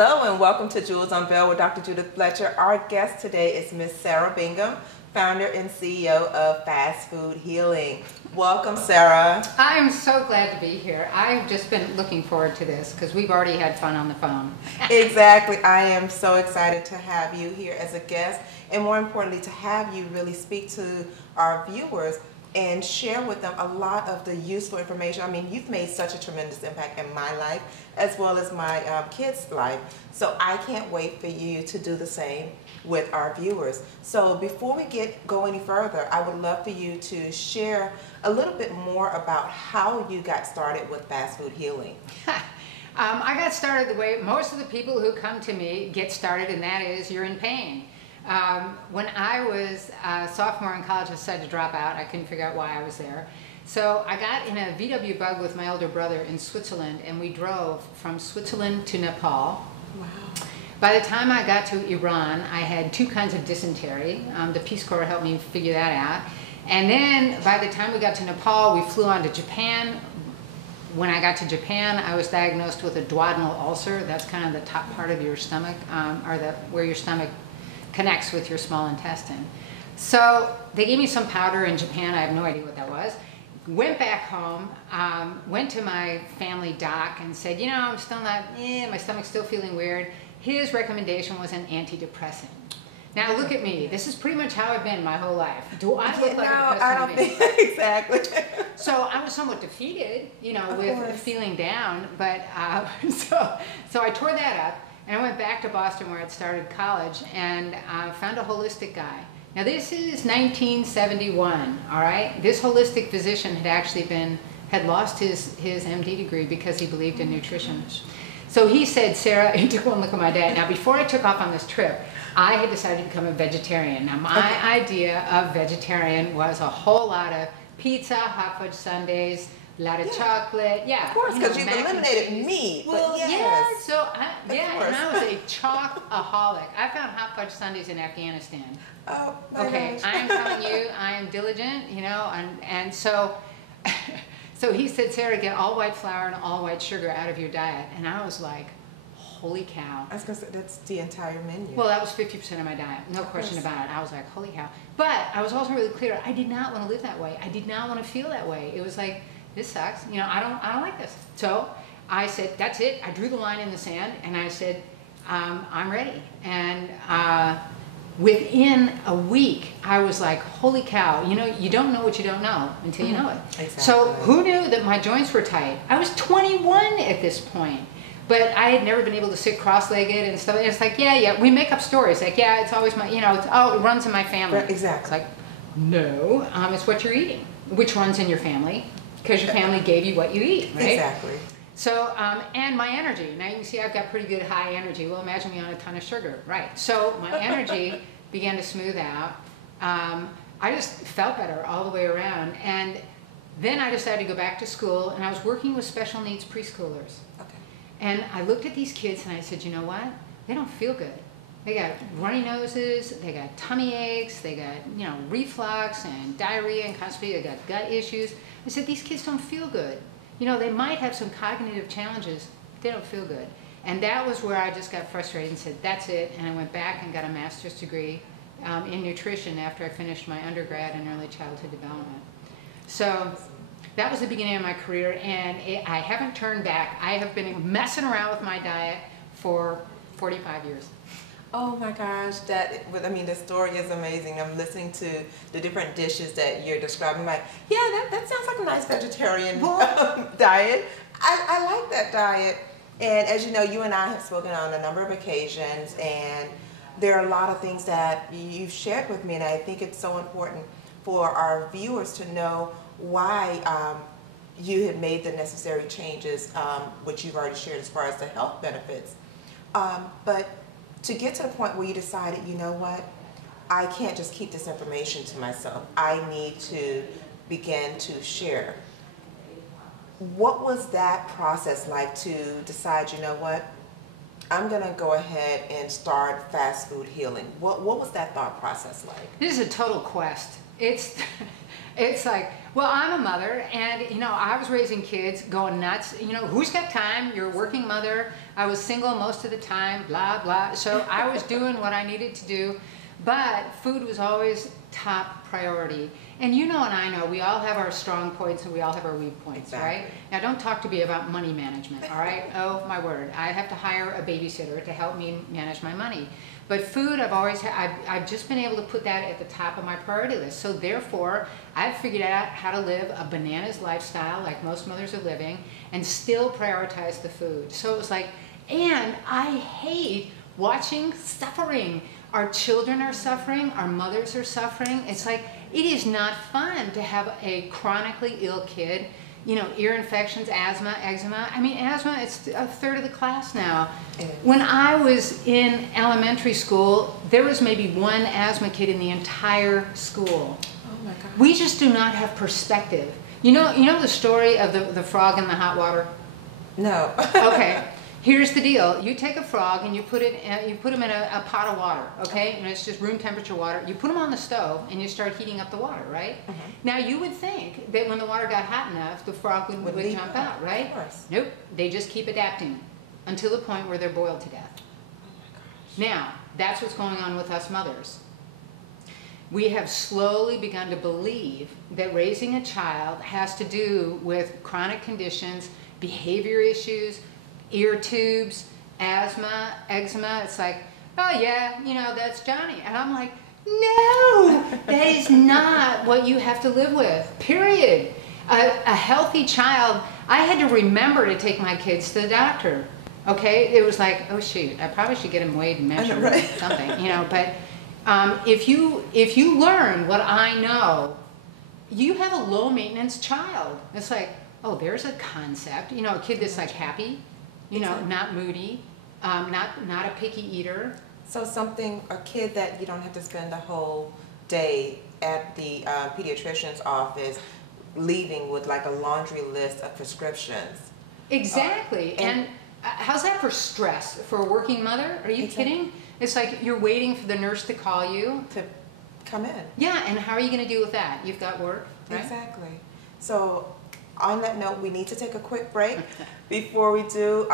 Hello and welcome to Jewels Unveiled with Dr. Judith Fletcher. Our guest today is Miss Sarah Bingham, founder and CEO of Fast Food Healing. Welcome, Sarah. I'm so glad to be here. I've just been looking forward to this because we've already had fun on the phone. Exactly. I am so excited to have you here as a guest, and more importantly, to have you really speak to our viewers and share with them a lot of the useful information. I mean, you've made such a tremendous impact in my life as well as my kids' life. So I can't wait for you to do the same with our viewers. So before we go any further, I would love for you to share a little bit more about how you got started with Fast Food Healing. I got started the way most of the people who come to me get started, and that is you're in pain. When I was a sophomore in college, I decided to drop out. I couldn't figure out why I was there. So I got in a VW bug with my older brother in Switzerland, and we drove from Switzerland to Nepal. Wow. By the time I got to Iran, I had 2 kinds of dysentery. The Peace Corps helped me figure that out. And then by the time we got to Nepal, we flew on to Japan. When I got to Japan, I was diagnosed with a duodenal ulcer. That's kind of the top part of your stomach, where your stomach connects with your small intestine. So they gave me some powder in Japan. I have no idea what that was. Went back home, went to my family doc and said, you know, I'm still not, my stomach's still feeling weird. His recommendation was an antidepressant. Now look at me. This is pretty much how I've been my whole life. Do I look like a depressed I don't think exactly. So I was somewhat defeated, you know, with feeling down. But so I tore that up. And I went back to Boston where I'd started college and found a holistic guy. Now this is 1971, all right? This holistic physician had lost his MD degree because he believed in nutrition. So he said, Sarah, he took one look at my diet. Now before I took off on this trip, I had decided to become a vegetarian. Now my idea of vegetarian was a whole lot of pizza, hot fudge sundaes, a lot of chocolate, Of course, because you've eliminated meat. Well, yes. So and I was a choc-aholic. I found hot fudge sundaes in Afghanistan. Oh, okay, gosh. I am telling you, I am diligent, you know, and so, so he said, Sarah, get all white flour and all white sugar out of your diet, and I was like, holy cow. I was going to say, that's the entire menu. Well, that was 50% of my diet, no question about it. I was like, holy cow. But I was also really clear, I did not want to live that way. I did not want to feel that way. It was like, this sucks, you know, I don't like this. So I said, that's it. I drew the line in the sand and I said, I'm ready. And within a week, I was like, holy cow, you know, you don't know what you don't know until you know it. Exactly. So who knew that my joints were tight? I was 21 at this point. But I had never been able to sit cross-legged and stuff. And it's like, yeah, we make up stories. Like, yeah, it's always my, you know, it runs in my family. Right, exactly. It's like, no, it's what you're eating, which runs in your family. Because your family gave you what you eat, right? Exactly. So, and my energy. Now you can see I've got pretty good high energy. Well, imagine me on a ton of sugar, right? So my energy began to smooth out. I just felt better all the way around. And then I decided to go back to school, and I was working with special needs preschoolers. Okay. And I looked at these kids, and I said, you know what? They don't feel good. They got runny noses, they got tummy aches, they got, you know, reflux and diarrhea and constipation, they got gut issues. I said, these kids don't feel good. You know, they might have some cognitive challenges, but they don't feel good. And that was where I just got frustrated and said, that's it. And I went back and got a master's degree in nutrition after I finished my undergrad in early childhood development. So that was the beginning of my career, and I haven't turned back. I have been messing around with my diet for 45 years. Oh my gosh, I mean, the story is amazing. I'm listening to the different dishes that you're describing. Like, yeah, that sounds like a nice vegetarian diet. I like that diet. And as you know, you and I have spoken on a number of occasions, and there are a lot of things that you've shared with me, and I think it's so important for our viewers to know why you have made the necessary changes, which you've already shared as far as the health benefits. But to get to the point where you decided, you know what, I can't just keep this information to myself. I need to begin to share. What was that process like to decide, you know what, I'm going to go ahead and start Fast Food Healing? What was that thought process like? This is a total quest. It's It's like, well, I'm a mother, and you know, I was raising kids going nuts. You know, who's got time? You're a working mother. I was single most of the time, blah, blah. So I was doing what I needed to do, but food was always top priority. And you know and I know, we all have our strong points and we all have our weak points, exactly. right? Now don't talk to me about money management, all right? Oh my word, I have to hire a babysitter to help me manage my money. But food, I've just been able to put that at the top of my priority list. So therefore, I've figured out how to live a bananas lifestyle like most mothers are living and still prioritize the food. So it was like, and I hate watching suffering. Our children are suffering, our mothers are suffering. It's like, it is not fun to have a chronically ill kid, you know, ear infections, asthma, eczema. I mean, asthma, it's a third of the class now. When I was in elementary school, there was maybe one asthma kid in the entire school. Oh my God. We just do not have perspective. You know the story of the frog in the hot water? No. Okay. Here's the deal. You take a frog and you put him in a pot of water, okay? And it's just room temperature water. You put him on the stove and you start heating up the water, right? Now you would think that when the water got hot enough, the frog would jump out, right? Of course. Nope. They just keep adapting until the point where they're boiled to death. Oh my gosh. Now, that's what's going on with us mothers. We have slowly begun to believe that raising a child has to do with chronic conditions, behavior issues, ear tubes, asthma, eczema. It's like, oh yeah, you know, that's Johnny. And I'm like, no, that is not what you have to live with, period. A healthy child, I had to remember to take my kids to the doctor, okay? It was like, oh shoot, I probably should get them weighed and measured or something, you know, but if you learn what I know, you have a low maintenance child. It's like, oh, there's a concept, you know, a kid that's like happy, you know, not moody, not a picky eater. So a kid that you don't have to spend the whole day at the pediatrician's office leaving with like a laundry list of prescriptions. Exactly. And how's that for stress for a working mother? Are you kidding? It's like you're waiting for the nurse to call you. To come in. Yeah, and how are you going to deal with that? You've got work, right? Exactly. So on that note, we need to take a quick break. Before we do,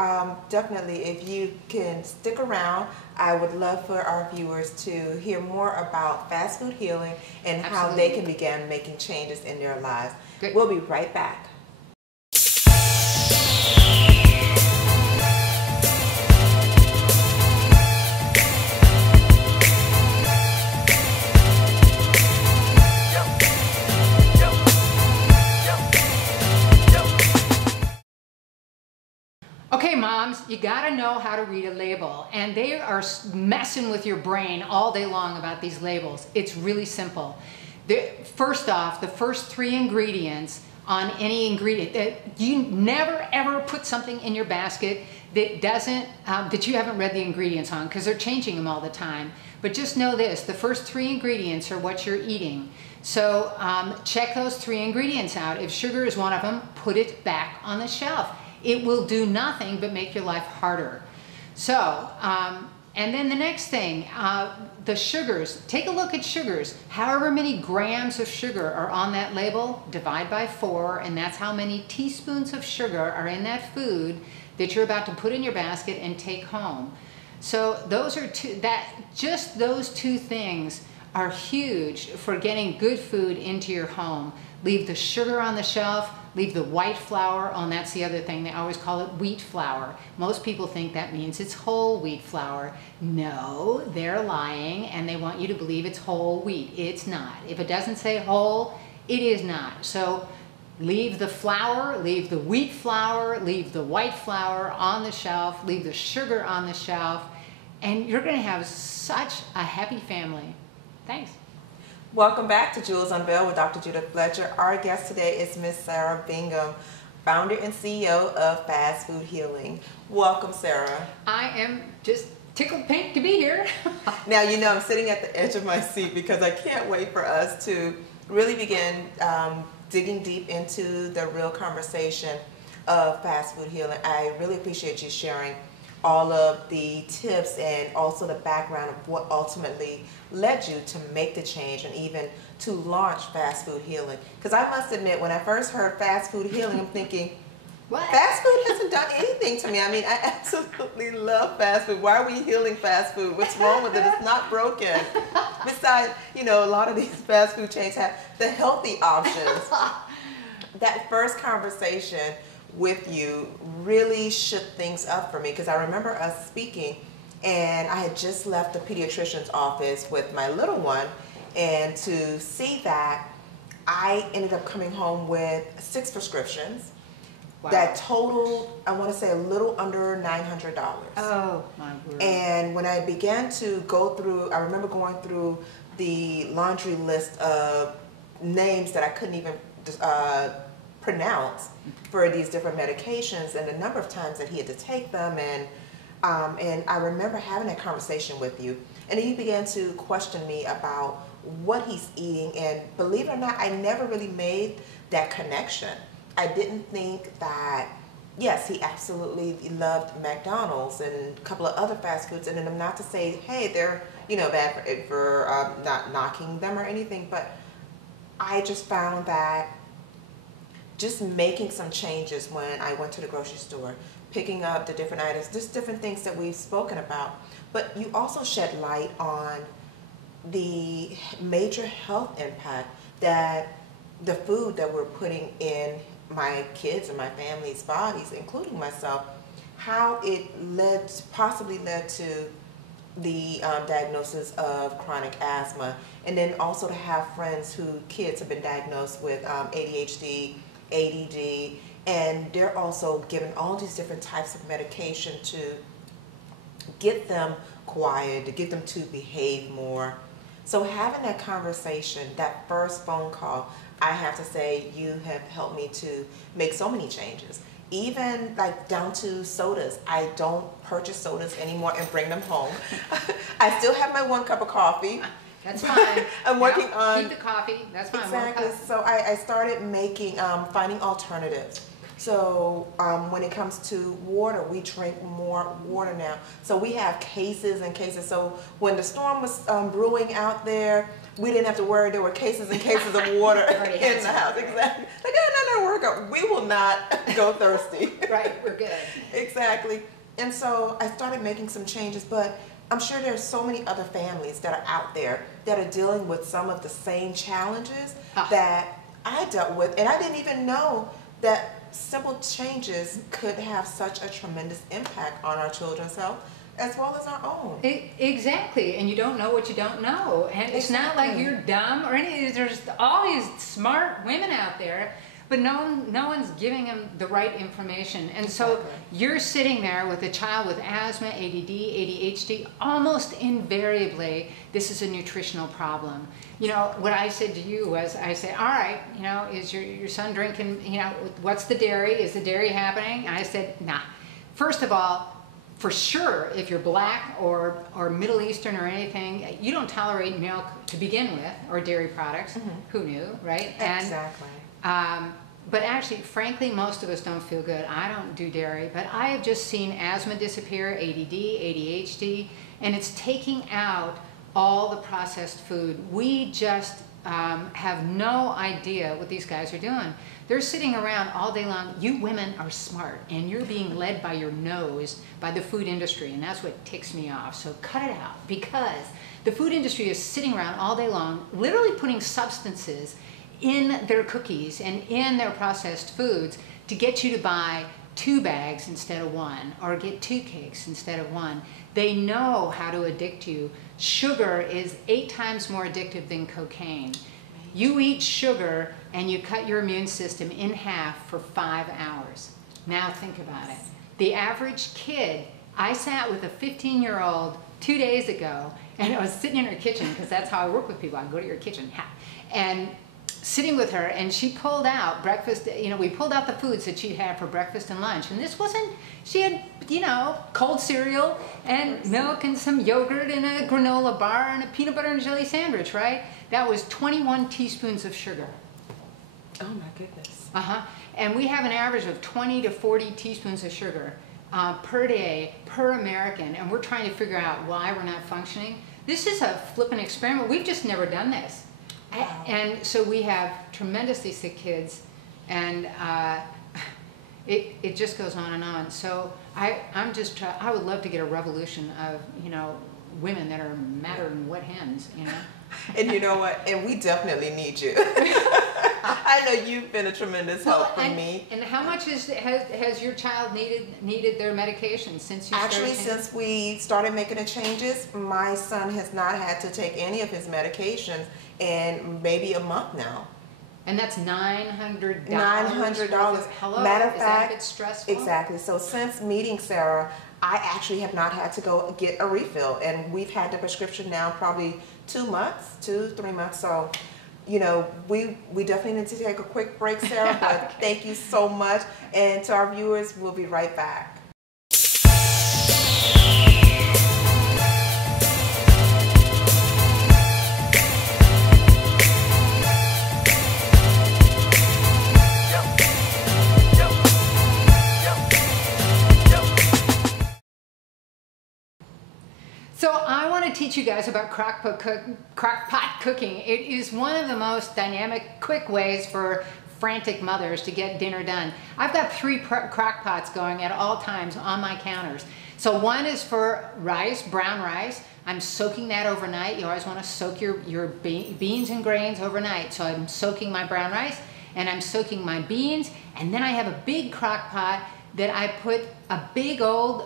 definitely if you can stick around, I would love for our viewers to hear more about fast food healing and how they can begin making changes in their lives. Good. We'll be right back. Okay, moms, you gotta know how to read a label, and they are messing with your brain all day long about these labels. It's really simple. First off, the first 3 ingredients on any ingredient, you never ever put something in your basket that doesn't, that you haven't read the ingredients on, because they're changing them all the time. But just know this, the first 3 ingredients are what you're eating. So check those 3 ingredients out. If sugar is one of them, put it back on the shelf. It will do nothing but make your life harder. So, and then the next thing, the sugars. Take a look at sugars. However many grams of sugar are on that label, divide by 4, and that's how many teaspoons of sugar are in that food that you're about to put in your basket and take home. So those are just those 2 things are huge for getting good food into your home. Leave the sugar on the shelf. Leave the white flour on. That's the other thing. They always call it wheat flour. Most people think that means it's whole wheat flour. No, they're lying, and they want you to believe it's whole wheat. It's not. If it doesn't say whole, it is not. So leave the flour, leave the wheat flour, leave the white flour on the shelf, leave the sugar on the shelf, and you're going to have such a happy family. Thanks. Welcome back to Jewels Unveiled with Dr. Judith Fletcher. Our guest today is Miss Sarah Bingham, founder and CEO of Fast Food Healing. Welcome, Sarah. I am just tickled pink to be here. Now, you know, I'm sitting at the edge of my seat because I can't wait for us to really begin digging deep into the real conversation of fast food healing. I really appreciate you sharing all of the tips and also the background of what ultimately led you to make the change and even to launch Fast Food Healing. Because I must admit, when I first heard Fast Food Healing, I'm thinking, What? fast food hasn't done anything to me. I mean, I absolutely love fast food. Why are we healing fast food? What's wrong with it? It's not broken. Besides, you know, a lot of these fast food chains have the healthy options. That first conversation with you really shook things up for me, because I remember us speaking, and I had just left the pediatrician's office with my little one, and to see that, I ended up coming home with 6 prescriptions. Wow. That totaled, I want to say, a little under $900. Oh, my word. And when I began to go through, I remember going through the laundry list of names that I couldn't even pronounce for these different medications, and the number of times that he had to take them, and I remember having that conversation with you, and then you began to question me about what he's eating, and believe it or not, I never really made that connection. I didn't think that, yes, he absolutely loved McDonald's and a couple of other fast foods, and then I'm not to say, hey, they're, you know, bad for not knocking them or anything, but I just found that just making some changes when I went to the grocery store, picking up the different items, just different things that we've spoken about, but you also shed light on the major health impact that the food that we're putting in my kids and my family's bodies, including myself, how it possibly led to the diagnosis of chronic asthma, and then also to have friends whose kids have been diagnosed with ADHD, ADD, and they're also given all these different types of medication to get them quiet, to get them to behave more. So having that conversation, that first phone call, I have to say you have helped me to make so many changes. Even like down to sodas. I don't purchase sodas anymore and bring them home. I still have my 1 cup of coffee. That's fine. I'm working on... Keep the coffee. That's fine. Exactly. So I started making, finding alternatives. So when it comes to water, we drink more water now. So we have cases and cases. So when the storm was brewing out there, we didn't have to worry. There were cases and cases of water in the house. Exactly. Like, no, workout. We will not go thirsty. Right, we're good. Exactly. And so I started making some changes, but I'm sure there's so many other families that are out there that are dealing with some of the same challenges that I dealt with, and I didn't even know that simple changes could have such a tremendous impact on our children's health as well as our own. Exactly, and you don't know what you don't know, and it's not like you're dumb or anything. There's all these smart women out there, but no one's giving them the right information. And so you're sitting there with a child with asthma, ADD, ADHD. Almost invariably, this is a nutritional problem. You know, what I said to you was, I said, all right, you know, is your son drinking, you know, what's the dairy? Is the dairy happening? And I said, nah. First of all, for sure, if you're black or Middle Eastern or anything, you don't tolerate milk to begin with, or dairy products. Mm-hmm. Who knew, right? Exactly. But actually, frankly, most of us don't feel good. I don't do dairy, but I have just seen asthma disappear, ADD, ADHD, and it's taking out all the processed food. We just have no idea what these guys are doing. They're sitting around all day long. You women are smart, and you're being led by your nose by the food industry, and that's what ticks me off. So cut it out, because the food industry is sitting around all day long, literally putting substances in their cookies and in their processed foods to get you to buy 2 bags instead of 1, or get 2 cakes instead of 1. They know how to addict you. Sugar is 8 times more addictive than cocaine. You eat sugar and you cut your immune system in half for 5 hours. Now think about it. The average kid, I sat with a 15-year-old 2 days ago, and I was sitting in her kitchen, because that's how I work with people. I go to your kitchen, and sitting with her, and she pulled out breakfast, you know, we pulled out the foods that she'd had for breakfast and lunch, and this wasn't, she had, you know, cold cereal and milk and some yogurt and a granola bar and a peanut butter and jelly sandwich, right? That was 21 teaspoons of sugar. Oh my goodness. And we have an average of 20 to 40 teaspoons of sugar. per day, per American, and we're trying to figure out why we're not functioning. This is a flippant experiment. We've just never done this. Wow. And so we have tremendously sick kids, and it just goes on and on. So I would love to get a revolution of, you know, women that are madder than wet hens, you know. And you know what? And we definitely need you. I know you've been a tremendous help for me. And how much has your child needed their medication since you started? Actually, since we started making the changes, my son has not had to take any of his medications in maybe a month now. And that's $900. $900. Hello, Matter of is fact, that a bit stressful? Exactly. So since meeting Sarah, I actually have not had to go get a refill, and we've had the prescription now probably 2 months, 3 months. So, you know, we definitely need to take a quick break, Sarah. But Okay. Thank you so much, and to our viewers, we'll be right back. So I want to teach you guys about crock-pot cooking. It is one of the most dynamic, quick ways for frantic mothers to get dinner done. I've got 3 crock pots going at all times on my counters. So one is for rice, brown rice. I'm soaking that overnight. You always want to soak your beans and grains overnight. So I'm soaking my brown rice and I'm soaking my beans. And then I have a big crock pot that I put a big old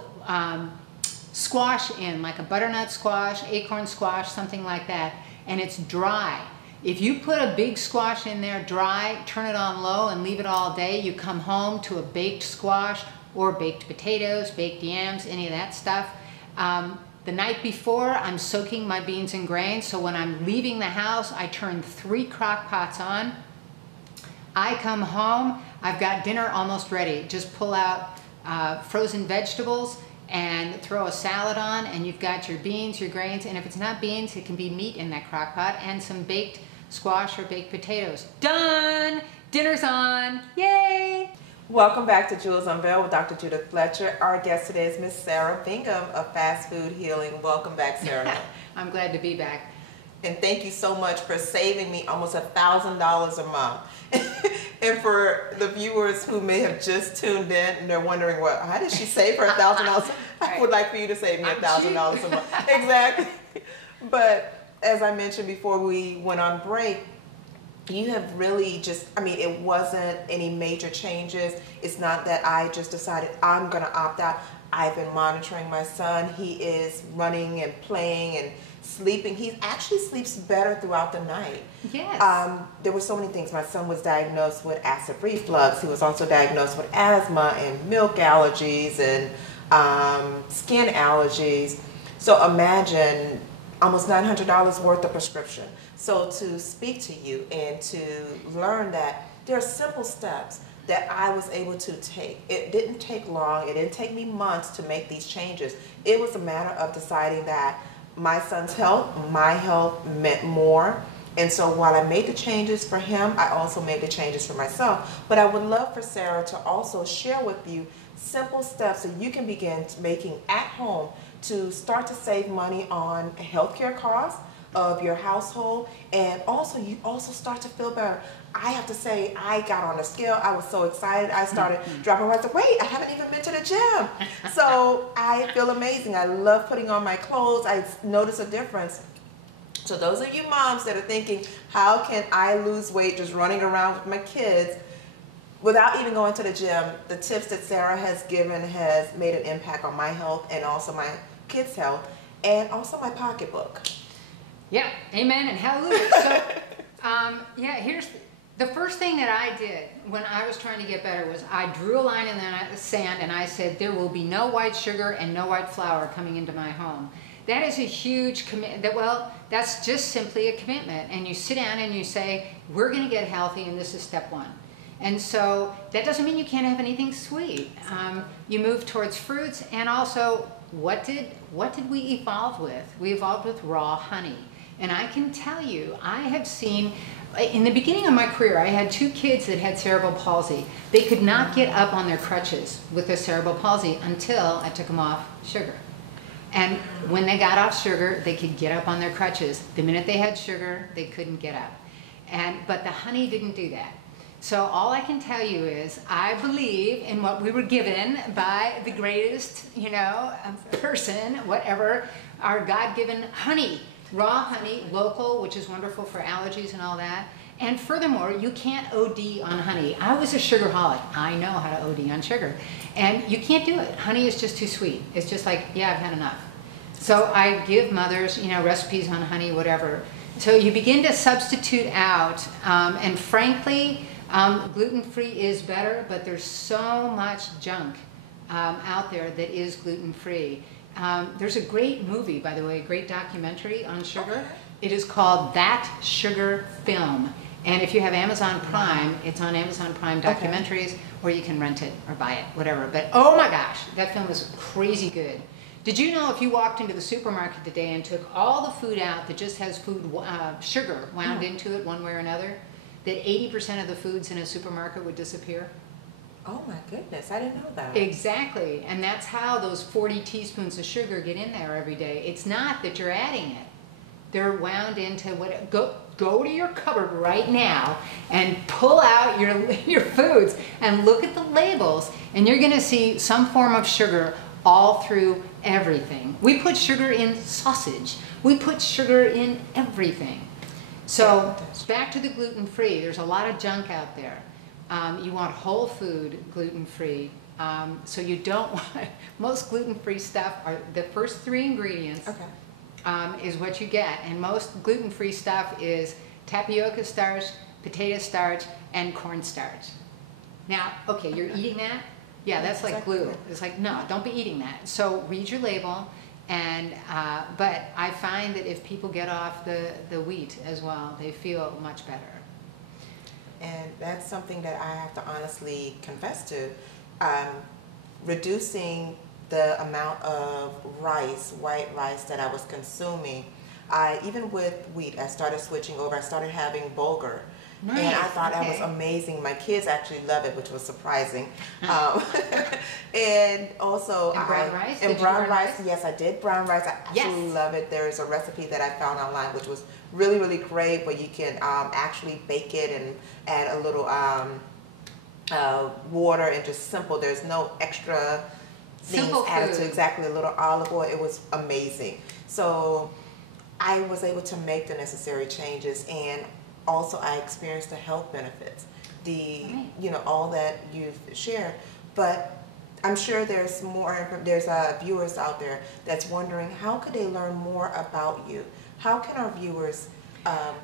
squash in, like a butternut squash, acorn squash, something like that, and it's dry. If you put a big squash in there dry, turn it on low and leave it all day, you come home to a baked squash or baked potatoes, baked yams, any of that stuff. The night before, I'm soaking my beans and grains, so when I'm leaving the house, I turn 3 crock pots on. I come home, I've got dinner almost ready. Just pull out frozen vegetables and throw a salad on, and you've got your beans, your grains, and if it's not beans, it can be meat in that crock pot, and some baked squash or baked potatoes. Done! Dinner's on! Yay! Welcome back to Jules Unveiled with Dr. Judith Fletcher. Our guest today is Miss Sarah Bingham of Fast Food Healing. Welcome back, Sarah. I'm glad to be back. And thank you so much for saving me almost $1,000 a month. And for the viewers who may have just tuned in and they're wondering, well, how did she save her $1,000? I would like for you to save me $1,000 a month. Exactly. But as I mentioned before we went on break, you have really just, I mean, it wasn't any major changes. It's not that I just decided I'm going to opt out. I've been monitoring my son. He is running and playing and sleeping. He actually sleeps better throughout the night. Yes. There were so many things. My son was diagnosed with acid reflux. He was also diagnosed with asthma and milk allergies and skin allergies. So imagine almost $900 worth of prescription. So to speak to you and to learn that there are simple steps that I was able to take. It didn't take long. It didn't take me months to make these changes. It was a matter of deciding that my son's health, my health meant more. And so while I made the changes for him, I also made the changes for myself. But I would love for Sarah to also share with you simple steps that you can begin making at home to start to save money on healthcare costs of your household, and also you also start to feel better. I have to say, I got on the scale. I was so excited. I started dropping. I said, wait, I haven't even been to the gym. So I feel amazing. I love putting on my clothes. I notice a difference. So those of you moms that are thinking, how can I lose weight just running around with my kids without even going to the gym, the tips that Sarah has given has made an impact on my health and also my kids' health and also my pocketbook. Yeah, amen and hallelujah. So, yeah, here's the first thing that I did when I was trying to get better was I drew a line in the sand and I said, there will be no white sugar and no white flour coming into my home. That is a huge commitment. Well, that's just simply a commitment. And you sit down and you say, we're going to get healthy and this is step 1. And so that doesn't mean you can't have anything sweet. You move towards fruits, and also what did we evolve with? We evolved with raw honey. And I can tell you, I have seen, in the beginning of my career, I had 2 kids that had cerebral palsy. They could not get up on their crutches with their cerebral palsy until I took them off sugar. And when they got off sugar, they could get up on their crutches. The minute they had sugar, they couldn't get up. But the honey didn't do that. So all I can tell you is I believe in what we were given by the greatest, person, whatever, our God-given honey. Raw honey, local, which is wonderful for allergies and all that. And furthermore, you can't OD on honey. I was a sugarholic. I know how to OD on sugar. And you can't do it. Honey is just too sweet. It's just like, yeah, I've had enough. So I give mothers, recipes on honey, whatever. So you begin to substitute out, and frankly, gluten-free is better, but there's so much junk out there that is gluten-free. There's a great movie, by the way, a great documentary on sugar. Okay. It is called That Sugar Film. And if you have Amazon Prime, it's on Amazon Prime Documentaries, or you can rent it or buy it, whatever. But oh my gosh, that film is crazy good. Did you know if you walked into the supermarket today and took all the food out that just has sugar wound into it one way or another, that 80% of the foods in a supermarket would disappear? Oh my goodness, I didn't know that. Exactly, and that's how those 40 teaspoons of sugar get in there every day. It's not that you're adding it. They're wound into what. Go to your cupboard right now and pull out your foods and look at the labels, and you're going to see some form of sugar all through everything. We put sugar in sausage. We put sugar in everything. So back to the gluten-free. There's a lot of junk out there. You want whole food gluten-free. So you don't want, most gluten-free stuff are the first 3 ingredients. Okay. Is what you get, and most gluten-free stuff is tapioca starch, potato starch, and corn starch. Now, okay, you're eating that? Yeah, that's like glue. It's like, no, don't be eating that. So read your label, and but I find that if people get off the wheat as well, they feel much better. And that's something that I have to honestly confess to. Reducing the amount of rice, white rice that I was consuming. Even with wheat, I started switching over. I started having bulgur. Nice. And I thought that was amazing. My kids actually love it, which was surprising. And also, brown rice? And brown rice, yes, I did brown rice. I absolutely love it. There is a recipe that I found online, which was really, really great, where you can actually bake it and add a little water and just simple. There's no extra things added to, exactly, a little olive oil. It was amazing. So I was able to make the necessary changes, and also I experienced the health benefits, all that you've shared. But I'm sure there's viewers out there that's wondering, how could they learn more about you? How can our viewers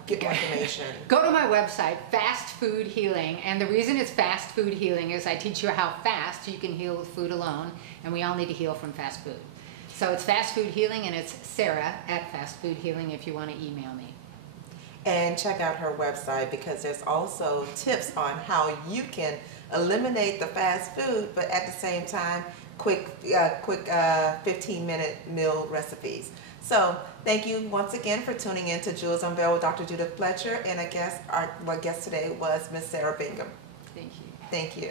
get more information? Go to my website, Fast Food Healing, and the reason it's Fast Food Healing is I teach you how fast you can heal with food alone, and we all need to heal from fast food. So it's Fast Food Healing, and it's Sarah at Fast Food Healing if you want to email me. And check out her website, because there's also tips on how you can eliminate the fast food, but at the same time, quick 15-minute meal recipes. So thank you once again for tuning in to Jewels Unveiled with Dr. Judith Fletcher, and our guest today was Miss Sarah Bingham. Thank you. Thank you.